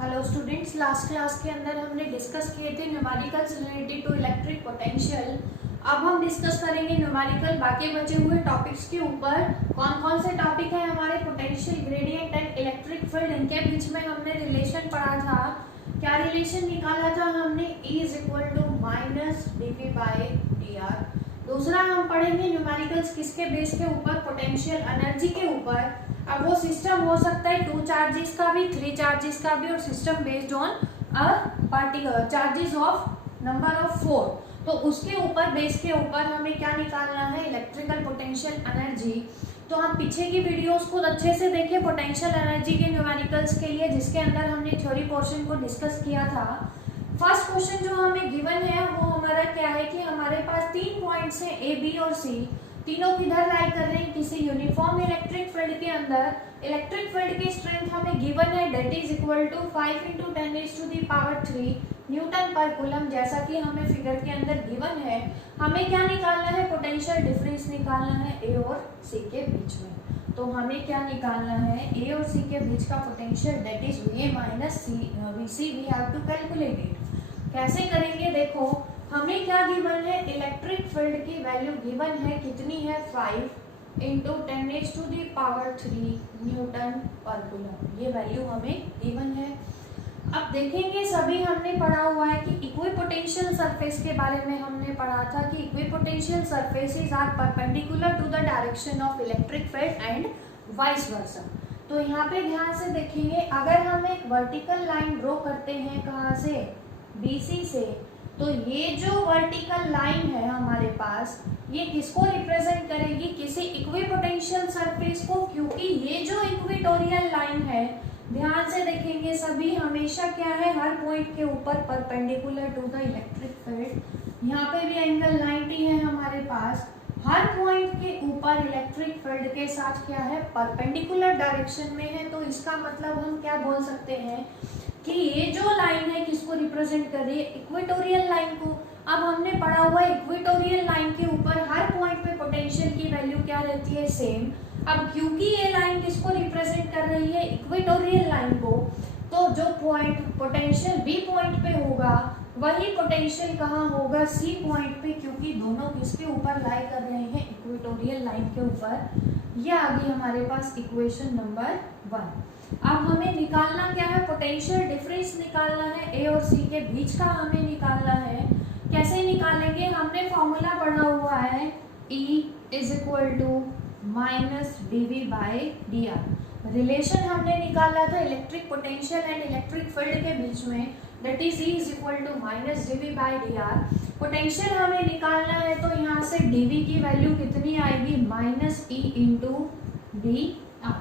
Hello students, last class के अंदर हमने डिस्कस किए थे numericals related to electric potential. अब हम डिस्कस करेंगे न्यूमेरिकल बाकी बचे हुए टॉपिक्स के ऊपर। कौन कौन से टॉपिक है हमारे? Potential, gradient and electric field. इनके बीच में हमने रिलेशन पढ़ा था। क्या रिलेशन निकाला था हमने? E is equal to minus dv by dr। दूसरा हम पढ़ेंगे न्यूमेरिकल्स किसके बेस के ऊपर? पोटेंशियल एनर्जी के ऊपर। अब वो सिस्टम हो सकता है 2 चार्जेस का भी, 3 चार्जेस का भी, और system based on a particle charges of number of 4। तो उसके ऊपर बेस के ऊपर हमें क्या निकालना है? Electrical potential energy. तो हम पीछे की वीडियोस को अच्छे से देखिए पोटेंशियल एनर्जी के न्यूमेरिकल्स के लिए, जिसके अंदर हमने थ्योरी पोर्शन को डिस्कस किया था। फर्स्ट क्वेश्चन जो हमें गिवन है वो हमारा क्या है कि हमारे पास 3 पॉइंट्स हैं A, B और C। तीनों किधर लाई कर रहे हैं? किसी यूनिफॉर्म इलेक्ट्रिक फील्ड के अंदर। इलेक्ट्रिक फील्ड की स्ट्रेंथ हमें गिवन है, that is equal to 5 × 10⁻³ newton per coulomb, जैसा कि हमें फिगर के अंदर गिवन है। हमें क्या निकालना है? पोटेंशियल डिफरेंस निकालना है A और C के बीच में। तो हमें क्या निकालना है? A और C के बीच का potential, that is VA minus VC। We have to calculate it. कैसे करेंगे? देखो, हमें क्या गिवन है? इलेक्ट्रिक फील्ड की वैल्यू गिवन है, कितनी है? 5 × 10⁻³ न्यूटन पर कूलम। ये वैल्यू हमें गिवन है। अब देखेंगे, सभी हमने पढ़ा हुआ है कि इक्विपोटेंशियल सरफेस के बारे में हमने पढ़ा था कि equipotential surfaces are perpendicular to the direction of electric field and vice versa. तो यहाँ पे ध्यान से देखेंगे, अगर हम एक वर्टिकल लाइन ड्रॉ करते हैं, कहाँ से? BC से, तो ये जो वर्टिकल लाइन है हमारे पास, ये किसको रिप्रेजेंट करेगी? किसी इक्विपोटेंशियल सरफेस को, क्योंकि ये जो इक्वेटोरियल लाइन है, ध्यान से देखेंगे सभी, हमेशा क्या है? हर पॉइंट के ऊपर perpendicular to the electric field. यहाँ पे भी एंगल 90 है हमारे पास। हर पॉइंट के ऊपर इलेक्ट्रिक फील्ड के साथ क्या है? परपेंडिकुलर डायरेक्शन में है। तो इसका मतलब हम क्या बोल सकते हैं कि ये जो लाइन है किसको रिप्रेजेंट कर रही है? इक्वेटोरियल लाइन को। अब हमने पढ़ा हुआ है इक्वेटोरियल लाइन के ऊपर हर पॉइंट पे पोटेंशियल की वैल्यू क्या रहती है? सेम। अब क्योंकि ये लाइन किसको रिप्रेजेंट कर रही है? इक्वेटोरियल लाइन को, तो जो पॉइंट पोटेंशियल B पॉइंट पे होगा, वही पोटेंशियल कहाँ होगा? C पॉइंट पे, क्योंकि दोनों किसके ऊपर लाई कर रहे हैं? इक्वेटोरियल लाइन के ऊपर। ये आ गई हमारे पास इक्वेशन नंबर 1। अब हमें निकालना क्या है? पोटेंशियल डिफरेंस निकालना है। A और C के बीच का हमें निकालना है। कैसे निकालेंगे? हमने फॉर्मूला पढ़ा हुआ है, E is equal to minus dV by dr। Relation हमने निकाला था electric potential and electric field के बीच में, that is E is equal to minus dV by dr। Potential हमें निकालना है, तो यहाँ से dV की वैल्यू कितनी आएगी? Minus E × dr।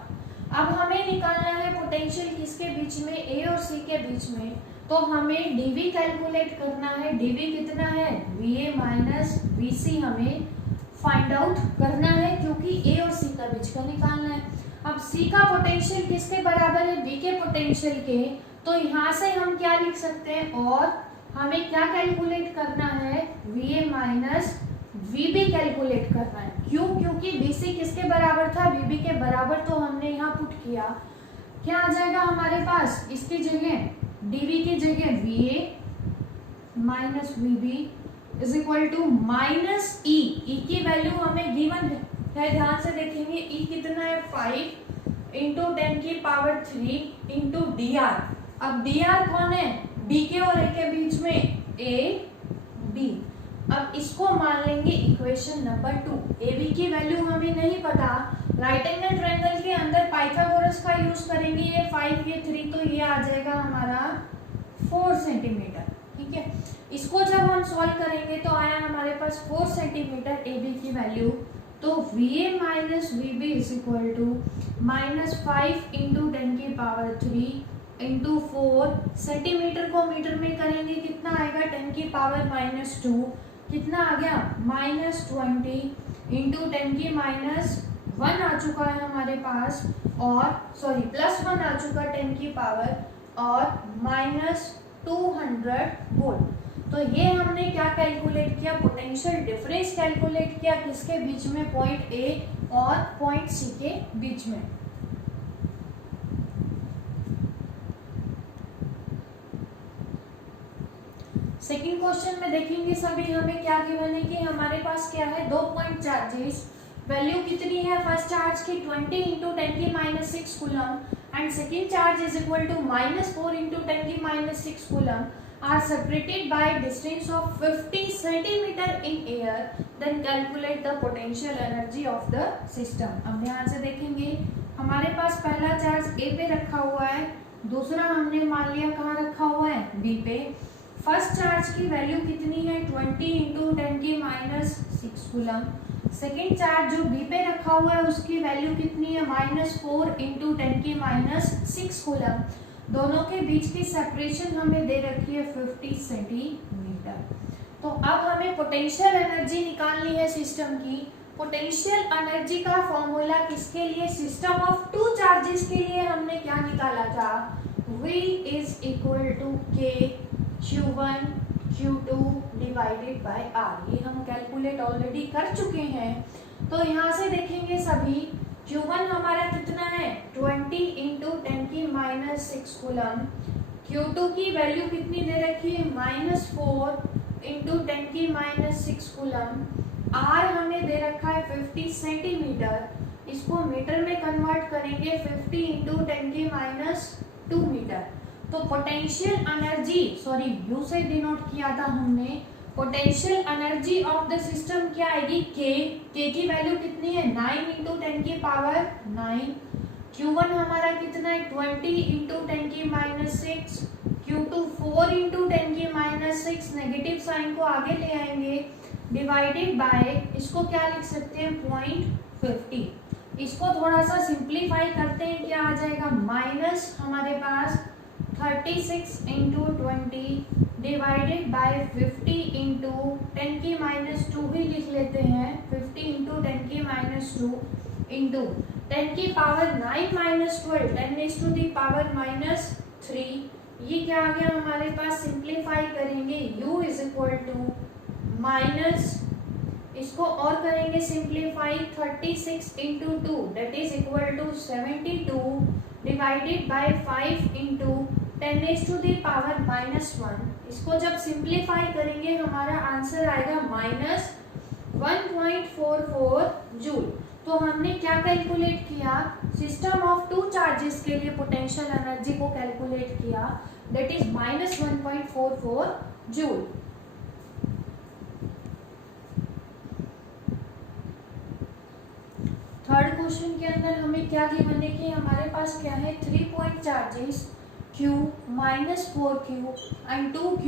अब हमें निकालना है पोटेंशियल किसके बीच में? A और C के बीच में। तो हमें dV कैलकुलेट करना है। dV कितना है? VA माइनस VC हमें फाइंड आउट करना है, क्योंकि A और C का बीच का निकालना है। अब C का पोटेंशियल किसके बराबर है? B के पोटेंशियल के। तो यहाँ से हम क्या लिख सकते हैं? और हमें क्या कैलकुलेट करना है? VA माइनस VB कैलकुलेट करना है। क्यों? क्योंकि BC किसके बराबर था? VB के बराबर। तो हमने यहाँ पुट किया, क्या आ जाएगा हमारे पास? इसकी जगह dV की जगह VA माइनस VB is equal to minus E। E की वैल्यू हमें गिवन है, ध्यान से देखेंगे। E कितना है? 5 × 10⁻³ × dr। अब dr कौन है? B के और A के बीच में A B। अब इसको मान लेंगे इक्वेशन नंबर 2। AB की वैल्यू हमें नहीं पता। राइट एंगल ट्रायंगल के अंदर पाइथागोरस का यूज करेंगे। ये 5 ये 3, तो ये आ जाएगा हमारा 4 सेंटीमीटर। ठीक है, इसको जब हम सॉल्व करेंगे तो आया हमारे पास 4 सेंटीमीटर AB की वैल्यू। तो VA माइनस VB is equal to minus 5 × 10⁻³ × 4। Centimetre को मीटर में करेंगे, कितना आएगा? 10⁻⁻2। कितना आ गया? -20 × 10⁻1 आ चुका है हमारे पास, और सॉरी +1 आ चुका 10 की पावर, और -200 वोल्ट। तो ये हमने क्या कैलकुलेट किया? पोटेंशियल डिफरेंस कैलकुलेट किया। किसके बीच में? पॉइंट A और पॉइंट C के बीच में। सेकंड क्वेश्चन में देखेंगे सभी हमें क्या गिवन है कि हमारे पास क्या है 2 पॉइंट चार्जेस, वैल्यू कितनी है फर्स्ट चार्ज की 20 into 10⁻6 coulomb and second charge is equal to -4 into 10⁻6 coulomb are separated by distance of 50 centimeter in air, then calculate the potential energy of the system। अब ध्यान से देखेंगे हमारे पास पहला charge ए पे रखा हुआ है, दूसरा हमने मान लिया कहाँ रखा हुआ है बी पे। फर्स्ट चार्ज की वैल्यू कितनी है 20 इंटू 10⁻6 कूलम, सेकेंड चार्ज जो बी पे रखा हुआ है उसकी वैल्यू कितनी है -4 इंटू 10⁻6 कूलम। दोनों के बीच की सेपरेशन हमें दे रखी है 50 सेंटीमीटर। तो अब हमें पोटेंशियल एनर्जी निकालनी है सिस्टम की। पोटेंशियल एनर्जी का फॉर्मूला किसके लिए, सिस्टम ऑफ टू चार्जेस के लिए हमने क्या निकाला था, V is equal to K Q1 Q2 divided by R। ये हम कैलकुलेट ऑलरेडी कर चुके हैं। तो यहाँ से देखेंगे सभी Q1 हमारा कितना है 20 इंटू 10⁻6 कूलम, Q2 की वैल्यू कितनी दे रखी है -4 इंटू 10⁻6 कूलम, R हमें दे रखा है 50 सेंटीमीटर, इसको मीटर में कन्वर्ट करेंगे 50 इंटू 10⁻2 मीटर। तो पोटेंशियल एनर्जी सॉरी U से डिनोट किया था हमने, potential energy of the system क्या आएगी K की वैल्यू कितनी है 9 इंटू 10⁹, Q1 हमारा कितना है 20 into 10⁻6, Q2 4 into 10⁻6, negative sign को आगे ले आएंगे, डिवाइडेड बाय इसको क्या लिख सकते हैं 0.50। इसको थोड़ा सा सिंप्लीफाई करते हैं, क्या आ जाएगा माइनस हमारे पास 36 इंटू 20 डिवाइडेड बाय 50 इंटू 10⁻2 भी लिख लेते हैं, 50 इंटू 10⁻2 इंटू 10 की पावर 9 -12 10⁻3। ये क्या आ गया हमारे पास, सिंप्लीफाई करेंगे U is equal to minus इसको और करेंगे simplify 36 into 2 that is equal to 72 divided by 5 into 10⁻1। इसको जब सिंप्लीफाई करेंगे हमारा आंसर आएगा -1.44 जूल। तो हमने क्या कैलकुलेट किया, सिस्टम ऑफ टू चार्जेस के लिए पोटेंशियल एनर्जी को कैलकुलेट किया, that is -1.44 joule. Third question के अंदर हमें क्या गिवन है कि हमारे पास क्या है 3 point charges Q -4Q and 2Q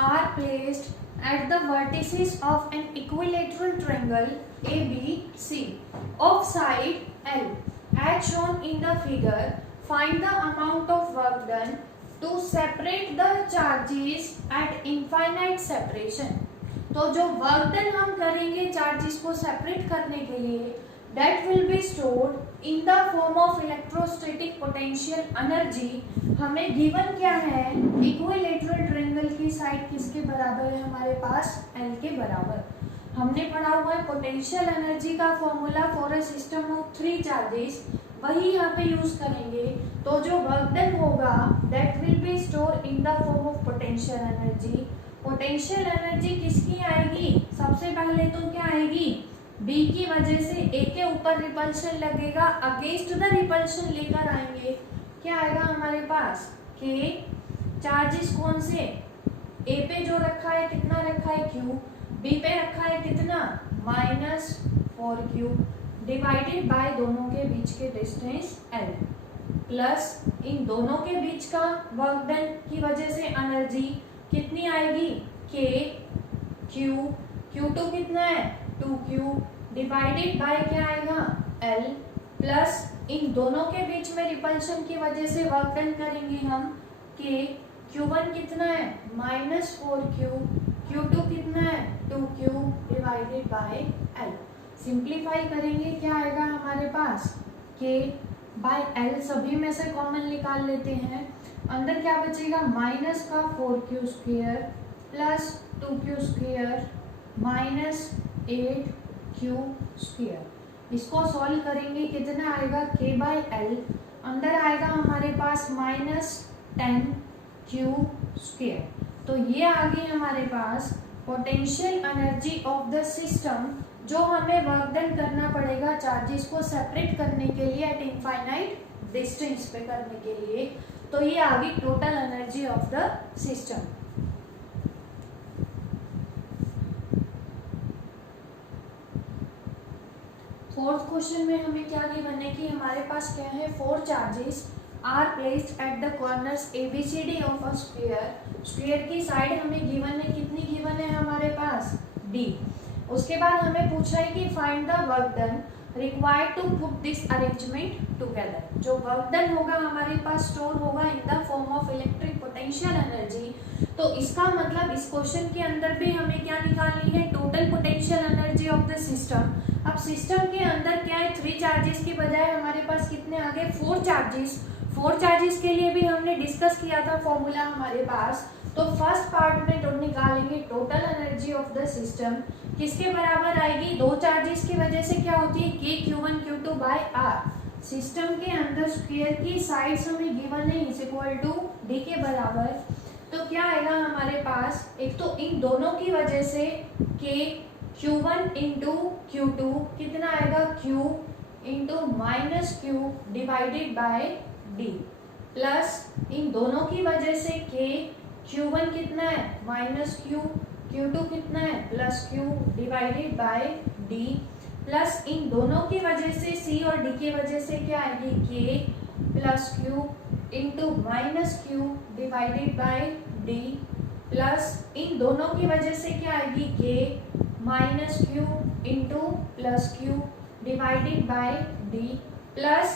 are placed at the vertices of an equilateral triangle ABC of side L as shown in the figure. Find the amount of work done to separate the charges at infinite separation। तो जो work done हम करेंगे charges को separate करने के लिए, that will be stored in the form of electrostatic potential energy। हमें given क्या है, इक्विलेटरल ट्रायंगल की साइड किसके बराबर है हमारे पास L के बराबर। हमने पढ़ा हुआ है पोटेंशियल एनर्जी का formula for a system of 3 charges, वही यहाँ पे यूज करेंगे। तो जो वर्क डन होगा that will be store in the form of potential energy. Potential energy किसकी आएगी, सबसे पहले तो क्या आएगी, B की वजह से A के ऊपर रिपल्शन लगेगा, अगेंस्ट द रिपल्शन लेकर आएंगे, क्या आएगा हमारे पास K। चार्जेस कौन से, A पे जो रखा है कितना रखा है Q, B पे रखा है कितना -4Q डिवाइडेड बाय दोनों के बीच के डिस्टेंस L प्लस इन दोनों के बीच का वर्क डन की वजह से एनर्जी कितनी आएगी K Q, Q2 कितना है 2Q डिवाइडेड बाय क्या आएगा L प्लस इन दोनों के बीच में रिपल्शन की वजह से वर्क डन करेंगे हम K। Q1 कितना है -4Q, Q2 कितना है 2Q divided by L। Simplify करेंगे क्या आएगा हमारे पास K बाय L, सभी में से कॉमन निकाल लेते हैं, अंदर क्या बचेगा माइनस का 4Q square plus 2Q square minus 8Q square. इसको सॉल्व करेंगे कितना आएगा K बाय L, अंदर आएगा हमारे पास -10Q स्क्वायर। तो ये आ गई हमारे पास potential energy of the system, जो हमें वर्क डन करना पड़ेगा चार्जेस को सेपरेट करने के लिए एट इनफाइनाइट डिस्टेंस पे करने के लिए। तो ये आ गई total energy of the system. Fourth question में हमें क्या गिवन है कि हमारे पास क्या है, 4 charges are placed at the corners ABCD of a square. Square की साइड हमें गिवन है, कितनी गिवन है हमारे पास, D। उसके बाद हमें पूछा है कि find the work done required to put this arrangement together. जो वर्क डन होगा हमारे पास स्टोर होगा in the form of electric potential energy. तो इसका मतलब इस क्वेश्चन के अंदर भी हमें क्या निकालनी है, total potential energy of the system. अब सिस्टम के अंदर क्या है, 3 चार्जेस की बजाय हमारे पास कितने आ गए, 4 चार्जेस। 4 चार्जेस के लिए भी हमने डिस्कस किया था फॉर्मूला हमारे पास। तो फर्स्ट पार्ट में तो निकालेंगे total energy of the system, किसके बराबर आएगी, 2 चार्जेस की वजह से क्या होती है, K Q1 Q2 bye R। System के अंदर स्क्वायर की साइड्स हमें गिवन है इज इक्वल टू D के बराबर। तो क्या आएगा हमारे पास, एक तो इन दोनों की वजह से K Q1 इंटू Q2 कितना आएगा, Q into minus Q divided by D, plus इन दोनों की वजह से K Q1 कितना है माइनस Q, Q2 कितना है plus Q divided by D, plus इन दोनों की वजह से C और D की वजह से क्या आएगी, K plus Q into minus Q divided by D, plus इन दोनों की वजह से क्या आएगी, K minus Q into plus Q divided by D, plus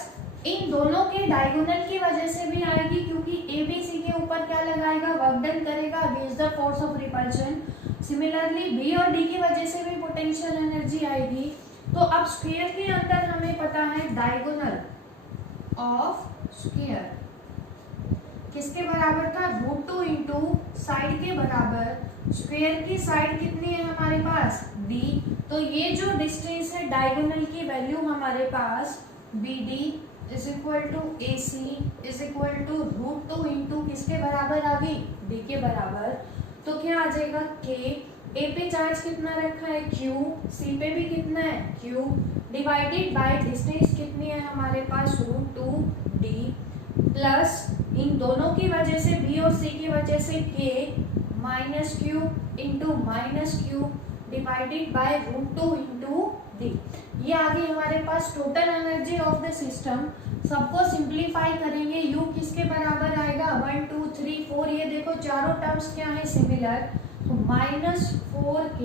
इन दोनों के डायगोनल की वजह से भी आएगी, क्योंकि ABC के ऊपर क्या लगाएगा, वर्क डन करेगा against the force of repulsion. Similarly B और D की वजह से भी पोटेंशियल एनर्जी आएगी। तो अब स्क्वायर के अंदर हमें पता है डायगोनल ऑफ स्क्वायर किसके बराबर था, √2 इंटू साइड के बराबर। स्क्वायर की साइड कितनी है हमारे पास, D। तो ये जो डिस्टेंस है डायगोनल की वैल्यू हमारे पास BD is equal to AC is equal to √2 into किसके बराबर आ गई, D के बराबर। तो क्या आ जाएगा, K A पे चार्ज कितना रखा है, Q, C पे भी कितना है, Q, डिवाइडेड बाय डिस्टेंस कितनी है हमारे पास, √2D, प्लस इन दोनों की वजह से B और C की वजह से K minus Q into minus Q divided by √2 into D। ये आ गई हमारे पास total energy of the system. सबको सिंप्लीफाई करेंगे, U किसके बराबर आएगा, 1 2 3 4, ये देखो चारों टर्म्स क्या है, सिमिलर। तो -4K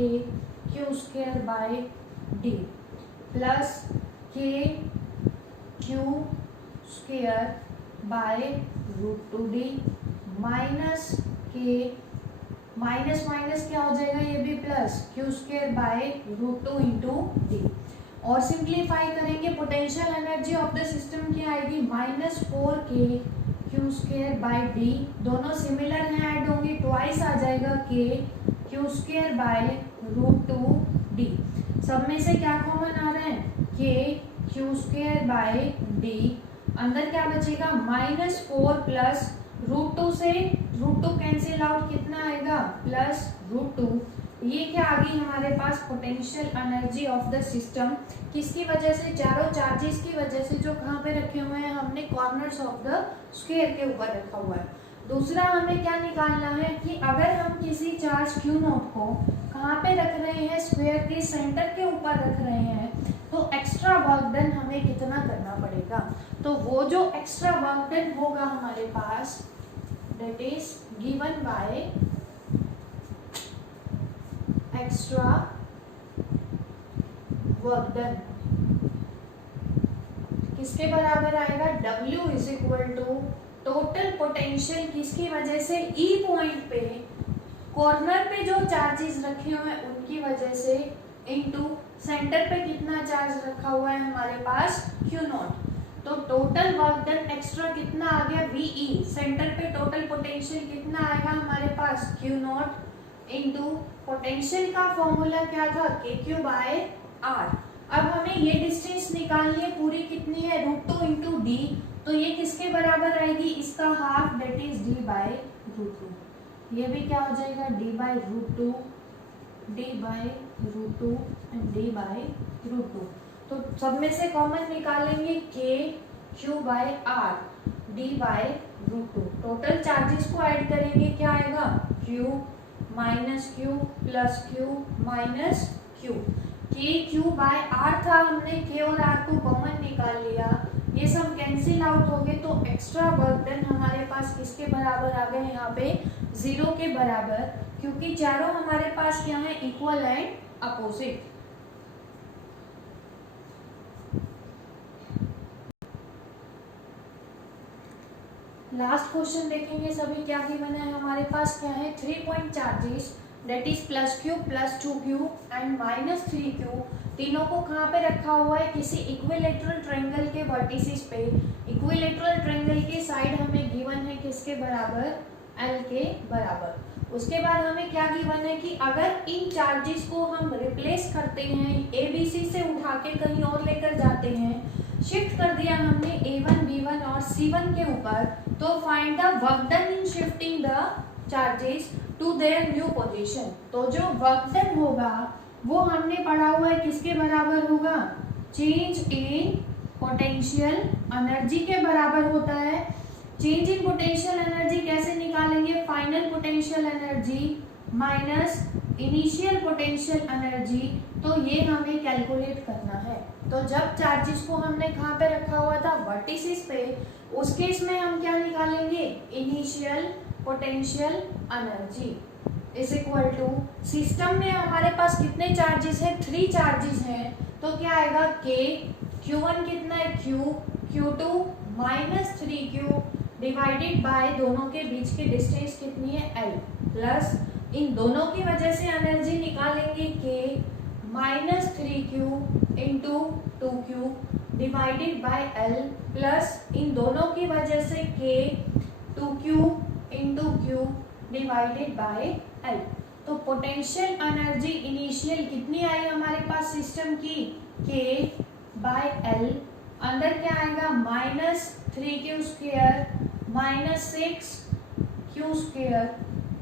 Q² by D plus K Q² by √2D minus K minus minus क्या हो जाएगा, ये भी plus Q² by √2 into D। और सिंप्लीफाई करेंगे, potential energy of the system क्या आएगी, -4K Q² बाय D। दोनों सिमिलर हैं, ऐड होंगे, ट्वाइस आ जाएगा K Q² बाय √2D। सब में से क्या कॉमन आ रहा है, K Q² बाय D। अंदर क्या बचेगा, -4 प्लस √2 से √2 कैंसिल आउट, कितना आएगा, प्लस √2। ये क्या आ गई हमारे पास, potential energy of the system, किसकी वजह से, चारों चार्जेस की वजह से, जो कहाँ पे रखे हुए हैं, हमने कॉर्नर्स ऑफ द स्क्वायर के ऊपर रखा हुआ है। दूसरा हमें क्या निकालना है कि अगर हम किसी चार्ज Q0 को कहाँ पे रख रहे हैं, स्क्वायर के सेंटर के ऊपर रख रहे हैं, तो एक्स्ट्रा वर्क डन हमें कितना करना पड़ेगा। तो वो जो एक्स्ट्रा वर्क डन होगा हमारे पास, that is given by extra work done, किसके बराबर आएगा, W is equal to total potential किसकी वजह से, E पॉइंट पे कॉर्नर पे जो चार्जेस रखे हुए हैं उनकी वजह से, इनटू सेंटर पे कितना चार्ज रखा हुआ है हमारे पास, Q0। तो टोटल वर्क डन एक्स्ट्रा कितना आ गया, VE। सेंटर पे टोटल पोटेंशियल कितना आएगा हमारे पास, Q0 इंटू पोटेंशियल का फॉर्मूला क्या था, KQ बाय R। अब हमें ये डिस्टेंस निकालनी है, पूरी कितनी है, √2 इंटू D। तो ये किसके बराबर आएगी, इसका half, that is D by √2। ये भी क्या हो जाएगा d/√2 d/√2 एंड d/√2। तो सब में से कॉमन निकालेंगे k q/r d/√2। Total charges को ऐड करेंगे, क्या आएगा q minus q plus q minus q। k q/r था, हमने k और r को कॉमन निकाल लिया, ये सब कैंसिल आउट हो गए, तो एक्स्ट्रा वर्क डन हमारे पास किसके बराबर आ गए यहाँ पे 0 के बराबर, क्योंकि चारों हमारे पास क्या है equal and opposite. Last question देखेंगे सभी, क्या गिवन है हमारे पास, क्या है 3 point charges that is +q + 2q and -3q, तीनों को कहाँ पे रखा हुआ है, किसी इक्विलेटरल ट्रायंगल के वर्टिसेस पे। इक्विलेटरल ट्रायंगल की साइड हमें गिवन है किसके बराबर, L के बराबर। उसके बाद हमें क्या गिवन है कि अगर इन चार्जेस को हम रिप्लेस करते हैं, ABC से उठा के कहीं और लेकर जाते हैं, शिफ्ट कर दिया हमने A1, B1 और C1 के ऊपर, तो find the work done in shifting the charges to their new position. तो जो वर्क डन होगा वो हमने पढ़ा हुआ है किसके बराबर होगा, चेंज इन पोटेंशियल एनर्जी के बराबर होता है। चेंज इन पोटेंशियल एनर्जी कैसे निकालेंगे, final potential energy minus initial potential energy, तो ये हमें कैलकुलेट करना है। तो जब चार्जेस को हमने कहाँ पे रखा हुआ था, वर्टिसेस पे, उस केस में हम क्या निकालेंगे, initial potential energy is equal to, system में हमारे पास कितने चार्जेस हैं, 3 चार्जेस हैं, तो क्या आएगा k, q1 कितना है q, q2 -3q divided by दोनों के बीच की डिस्टेंस कितनी है l, प्लस इन दोनों की वजह से एनर्जी निकालेंगे k -3q into 2q divided by l, plus इन दोनों की वजह से k 2q into q divided by L। तो पोटेंशियल एनर्जी इनिशियल कितनी आई हमारे पास सिस्टम की, k/L, अंदर क्या आएगा -3q² -6q²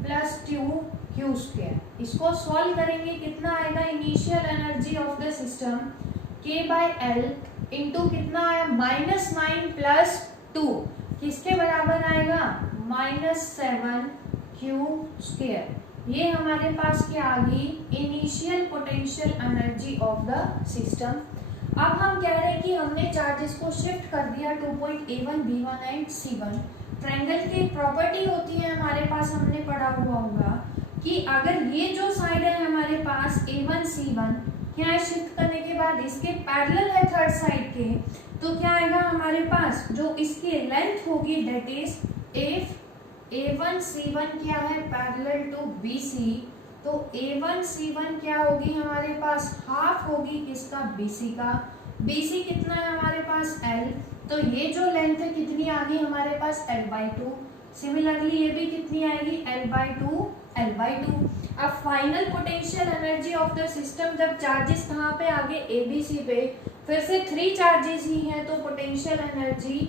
प्लस 2q²। इसको सॉल्व करेंगे, कितना आएगा initial energy of the system k/L into कितना आया -9 प्लस 2, किसके बराबर आएगा -7q²। ये हमारे पास क्या आ गई, initial potential energy of the system. अब हम कह रहे हैं कि हमने चार्जेस को शिफ्ट कर दिया 2 point A1, B1 and C1। Triangle की प्रॉपर्टी होती है हमारे पास, हमने पढ़ा हुआ होगा कि अगर ये जो साइड है हमारे पास A1, C1, क्या है शिफ्ट करने के बाद इसके पैरेलल है थर्ड साइड के, तो क्या आएगा हमारे पास, जो इसकी लेंथ होगी that is if A1 C1 क्या है पैरेलल टू BC, तो A1 C1 क्या होगी हमारे पास, हाफ होगी किसका, BC का। BC कितना है हमारे पास L, तो ये जो लेंथ है कितनी आ गई हमारे पास L/2। सिमिलरली ये भी कितनी आएगी L/2 L/2। अब final potential energy of the system, जब चार्जेस कहाँ पे आगे ABC पे, फिर से 3 चार्जेस ही हैं, तो पोटेंशियल एनर्जी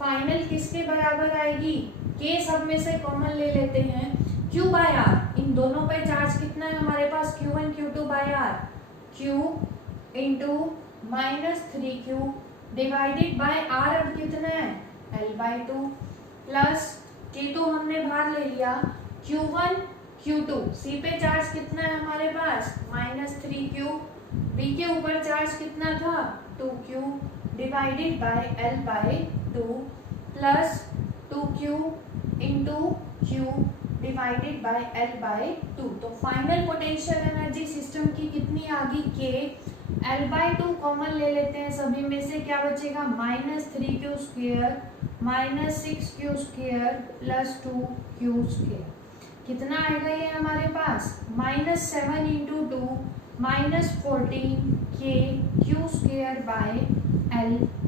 फाइनल किसके बराबर आएगी, k सब में से कॉमन ले लेते हैं, q/r, इन दोनों पे चार्ज कितना है हमारे पास q1 q2/r, q into -3q divided by r, अब कितना है L/2, प्लस k तो हमने बाहर ले लिया, q1 q2, c पे चार्ज कितना है हमारे पास -3q, b के ऊपर चार्ज कितना था 2q divided bye L/2, plus 2q into q divided bye L/2। तो फाइनल पोटेंशियल एनर्जी सिस्टम की कितनी आ गई k, L/2 कॉमन ले लेते हैं, सभी में से क्या बचेगा -3q² -6q² प्लस 2q², कितना आएगा ये हमारे पास -7 इंटू 2 -14k q²/L।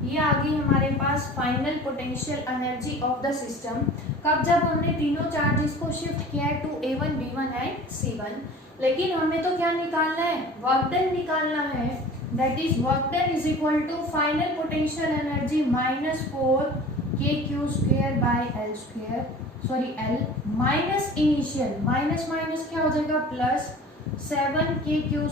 ये आ गई हमारे पास final potential energy of the system. कब, जब हमने तीनों चार्जेस को शिफ्ट किया है to A1, B1 and C1। लेकिन हमें तो क्या निकालना है, वर्क डन निकालना है, that is work done is equal to final potential energy -4k q²/L²। Sorry L minus initial, minus minus क्या हो जाएगा plus 7k²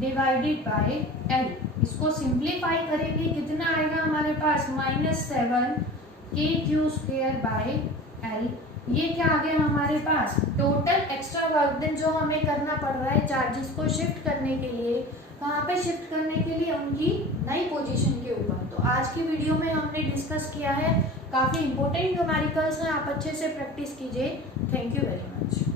divided by L. इसको सिंप्लीफाई करेंगे कितना आएगा हमारे पास -7k² बाय एल। ये क्या आ गया हमारे पास टोटल एक्स्ट्रा वर्क डन जो हमें करना पड़ रहा है चार्जेस को शिफ्ट करने के लिए, कहाँ पे शिफ्ट करने के लिए, उनकी नई पोजीशन के ऊपर। तो आज की वीडियो में हमने डिस्कस किया है, काफ़ी इंपॉर्टेंट न्यूमेरिकल्स हैं, आप अच्छे से प्रैक्टिस कीजिए। Thank you very much.